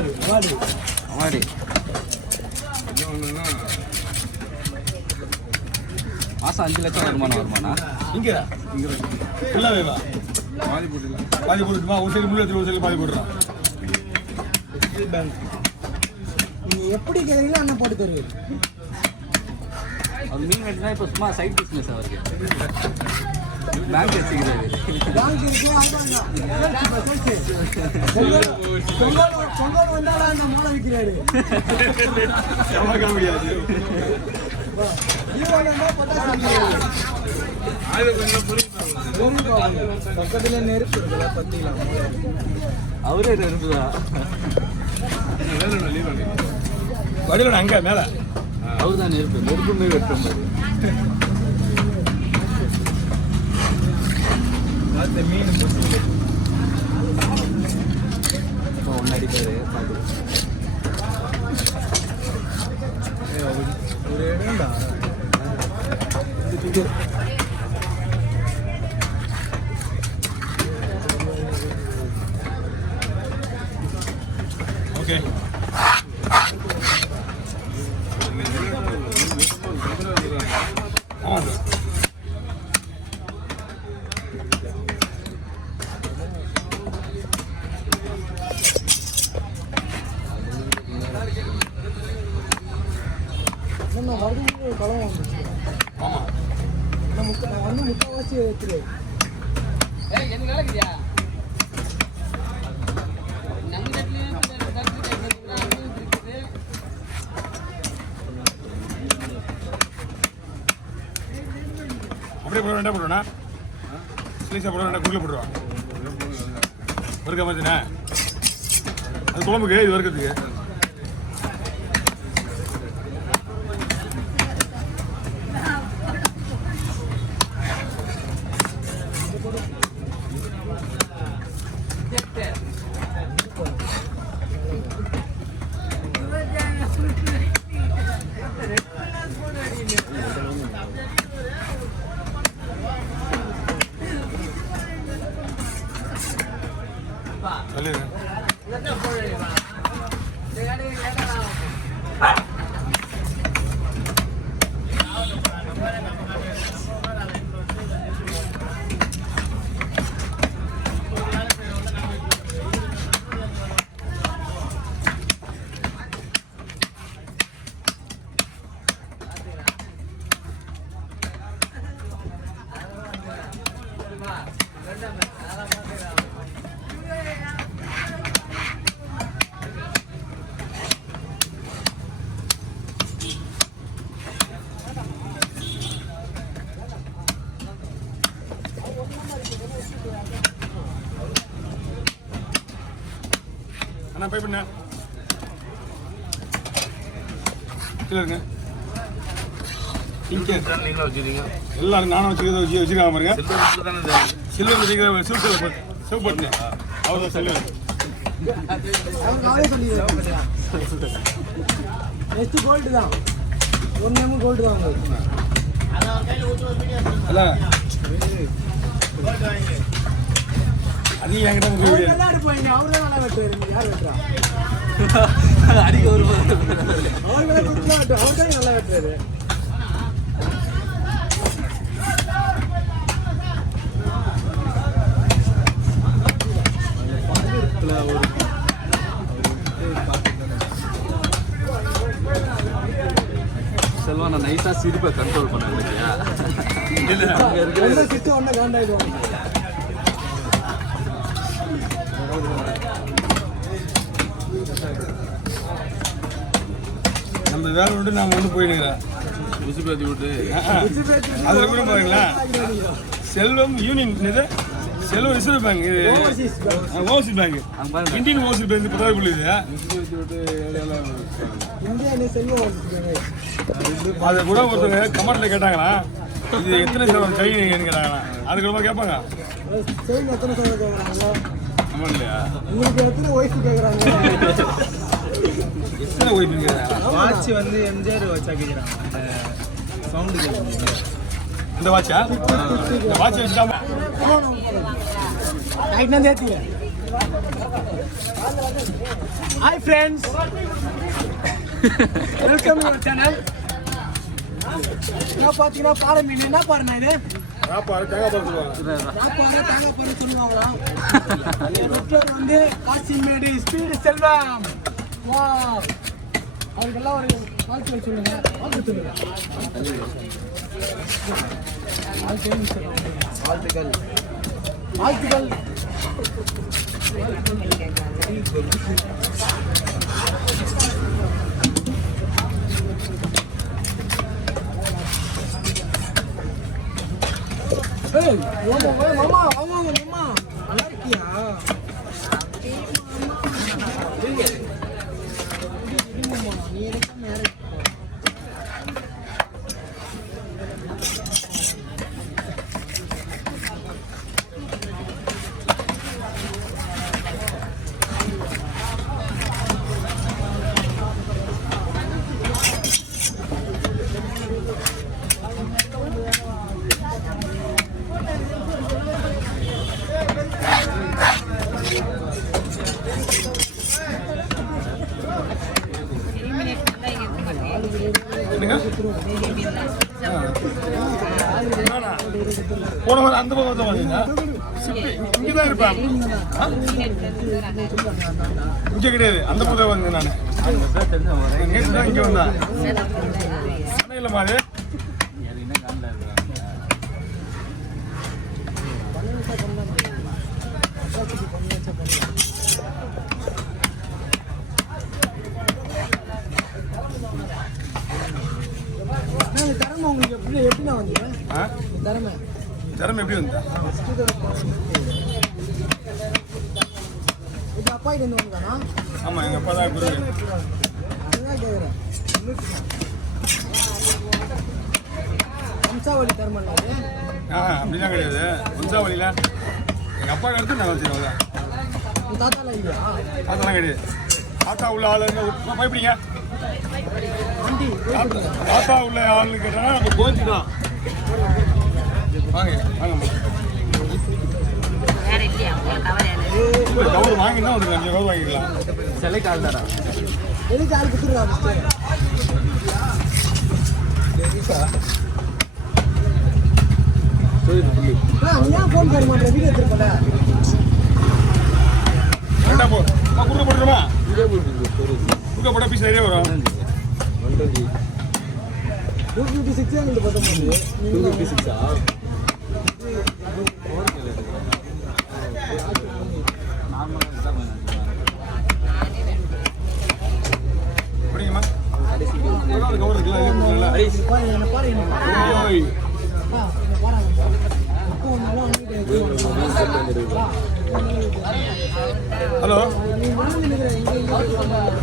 அவாடி மாதம் 5 லட்சம் வருமானம் வருமானா இங்கே ஃபுல்லாக பாதி போட்டுமா ஒரு சைடு முள்ளு ஒரு சைடு பாதி போட்டுறான். நீங்கள் எப்படி கேட்குறீங்களோ அண்ணன் போட்டு தருவீங்க. அவர் மீன் வெட்டினா இப்போ சும்மா சைட் பிஸ்னஸ் அவருக்கு பேங்க் வச்சுக்கிறாரு. பொங்கல் வந்தாலும் அந்த மூளை விற்கிறாரு. பக்கத்துல நெருப்பு அவரே நெருப்புதான். வடிவில் அங்கே மேலே அவர் தான் நெருப்பு நெருப்புமே வெட்டும் மீன் ஒன்று அடிப்பாரு பார்த்து ஒரு இடம்டா. ஓகே களம் வந்துச்சு. ஆமாம் நான் வந்து முக்கால்வாசி எடுத்துருவேன். அப்படியே போட வேண்டாம் போடுவேண்ணா ஸ்லீஸாக போட வேண்டாம் குடில் போட்டுருவான் வறுக்க மாதிரிண்ணா அது குழம்புக்கு இது வறுக்கிறதுக்கு. அண்ணா பை பண்ண இருங்க இங்கே நீங்களும் வச்சுருக்கீங்க எல்லாரும் நானும் வச்சுருக்காங்க பாருங்க. சில்வர் வச்சுக்கிற சிவப்பு பட்டினி அவர் தான் சில்வர். நெக்ஸ்ட் கோல்டு தான். ஒரு நேமும் கோல்டு தான் அல்ல அதையும் என்கிட்ட இருப்பாங்க. அவரு தான் நல்லா வெட்டுவாரு. யார் வெட்டுறா? அடிக்க வரும்போது அவர் தான் நல்லா வெட்டுறாரு. செல்வா நான் நைஸாக சிரிப்பை கண்ட்ரோல் பண்ண இல்லையா? ஒன்று காண்டாயிடுவாங்க. நம்ம வேலை விட்டு நாங்கள் வந்து போயிடுங்கிறேன் புதுசு பேத்தி விட்டு அதில் கூட பாருங்களா செல்வம் யூனியன் இது செல்வம் ரிசர்வ் பேங்க் இது Overseas bank Indian Overseas bank பத்தாவது புள்ளி அதை கூட ஒருத்தவங்க கமெண்ட்ல கேட்டாங்களா இது எத்தனை சவரன் செயின் கேட்டாங்களா அதுக்கு ரொம்ப கேட்பாங்க ஆமாம் இல்லையா உங்களுக்கு எத்தனை ஒய்ஃப் கேட்குறாங்க? எத்தனை ஒய்ஃப் கேட்குறாங்க? வாட்ச் வந்து எம்ஜிஆர் வாட்சா கேட்குறாங்க. சவுண்டு இந்த வாட்சா இந்த வாட்ச் வச்சுட்டாமா ரைட்னா தேத்திங்க hi friends, welcome your channel. என்ன பார்த்தீங்கன்னா பாறை மீன். என்ன பாருண்ணா இது? ராப்பாரு தேங்காய் பால் சொல்லுவாங்க. ராப்பாறை தேங்காய் பாறை சொல்லுவாங்களாம். டாக்டர் வந்து காசிமேடு ஸ்பீடு செல்வம். வா, அவருக்கெல்லாம் ஒரு வாழ்த்துக்கள் சொல்லுங்க. வாழ்த்துக்கள் வாழ்த்துக்கள் வாழ்த்துக்கள். மாமா வாங்க மாமா, நல்லா இருக்கியா? நீ எனக்கு மேரேஜ் போன வாரம் அந்த பக்கம் பார்த்தீங்கன்னா இங்கதான் இருப்பேன். இங்க கிடையாது, அந்த பக்கம் வந்து நான் நேற்று தான் இங்க வந்தேன். சென்னையில் மாதிரி திறமை உங்களுக்கு எப்படின்னா வந்து திறமை திறமை எப்படி வந்தா? இப்போ அப்பா கிட்ட இருந்து வந்தானா? ஆமா, எங்க அப்பா தான் குரு. அதுதான் கேட்குறேன். வம்சாவளி திறமை இல்லை அது? அப்படிலாம் கிடையாது. வம்சாவளியில் எங்கள் அப்பா எடுத்து நான் வச்சுருவேன். உன் தாத்தாலாம் இல்லையா? தாத்தாலாம் கிடையாது. தாத்தா உள்ள ஆள் பயப்படிங்க. வண்டி தாத்தா உள்ள ஆளுன்னு கேட்டாங்கன்னா நம்ம கோச்சி தான். வாங்க வாங்க. கவர் வாங்கினா ஒரு 5 ரூபா வாங்கிக்கலாம். செலக்ட் ஆள் தானா? எதுக்கு ஆள் கொடுத்துருக்கா? ஏன் ஃபோன் பண்ண மாட்டேன்? வீடியோ எடுத்துருக்கல. வேண்டாம் போ. குறுக்க போட்டுருமா? குறுக்க போட்டால் பீஸ் நிறைய வரும். 256 எங்களுக்கு 19. 256 படிங்கம்மா. கவர் இருக்குல்ல? ஹலோ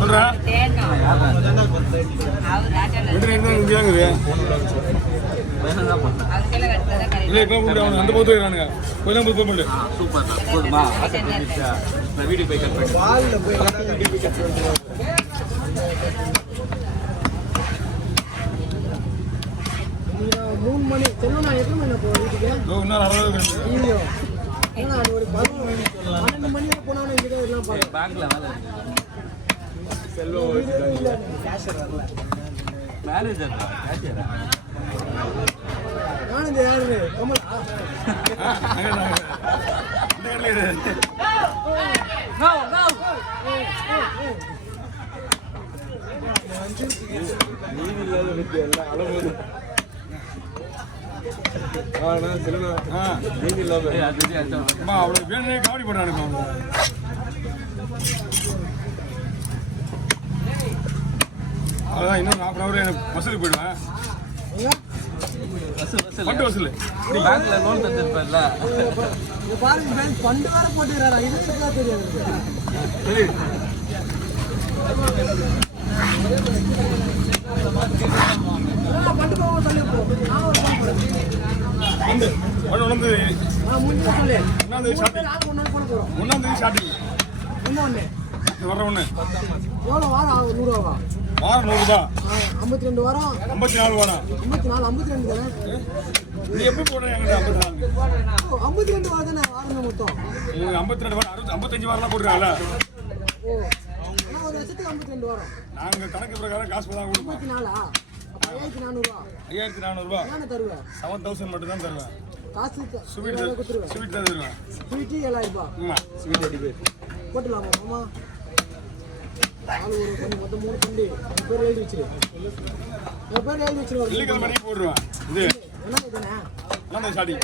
சொல்றா இந்தியாங்குது. இல்லை அந்த போது இருக்கானுங்க. கொஞ்சம் போது போட்டு சூப்பர் போதுமா? நான் வீடியோ போய் கட் பண்ணி மூணு மணி செல்வனா எத்தனை மணி போகிறோம் வீட்டுக்கு? இன்னும் 60 ஐயோ, ஏன்னா அது ஒரு 12 மணி போனவனே இங்கே எல்லாம் பார்த்து பேங்க்ல வேலை கேஷர் வரல. மேனேஜர் கேஷியரா? நானும் இந்த யாரு கமலா? நோ நோ நீங்க இல்லாத விட்டு எல்லாம் அளவு நீங்க இல்லாம அவ்வளோ வேணுனே காமெடி பண்ணுறானுங்க. அவ்வளோதான், இன்னும் 40 ஹவர் எனக்கு வசூலுக்கு போயிடுவேன். பண்டு வசூல் பேங்க்ல லோன் தந்துருப்பேன்ல. பாருங்க பேங்க் பண்டு வேற போட்டுக்கிறாரா? இதுக்கு தான் தெரியாது. சரி பண்டு போக சொல்லி நான் ஒரு வந்து ஒன்று முடிஞ்சு சொல்லு. ஒன்றாந்தேதி ஷாப்பிங். ஒன்று போட போகிறோம். 1ஆம் தேதி ஷாப்பிங். இன்னொன்று வர்ற ஒன்று எவ்வளோ வாரம் ஆகும்? 100 ரூபாவா? வாரம் 100 ரூபா. 52 வாரம் 54 வாரம். 54 52 தானே? இது எப்படி போடுறேன் என்கிட்ட 54? 52 வாரம் தானே வாரங்க மொத்தம். உங்களுக்கு 52 வாரம் 55 வாரம்லாம் போட்டுருக்காங்கல்ல. ஓ ஆனால் ஒரு வருஷத்துக்கு 52 வாரம். நாங்கள் கணக்கு பிரகாரம் காசு தான் கொடுப்போம். 54 அப்போ 5400 ரூபா 5400 ரூபா. என்னென்ன தருவேன்? 7000 மட்டும் தான் தருவேன். காசு ஸ்வீட் கொடுத்துருவேன். ஸ்வீட் தான் தருவேன். ஸ்வீட்டு 7000 ரூபா ஆமாம் ஸ்வீட் 20 பேர் போட்டுலாமா மாமா? ஆளு ஒரு பண்ணி மொத்தம் 3 பண்ணி என் பேர் எழுதி வச்சிரு. என் பேர் எழுதி வச்சிருவாரு. வெள்ளிக்கிழமை மணிக்கு போட்டுருவேன். இது என்ன இதுண்ணே? என்ன ஸ்டார்டிங்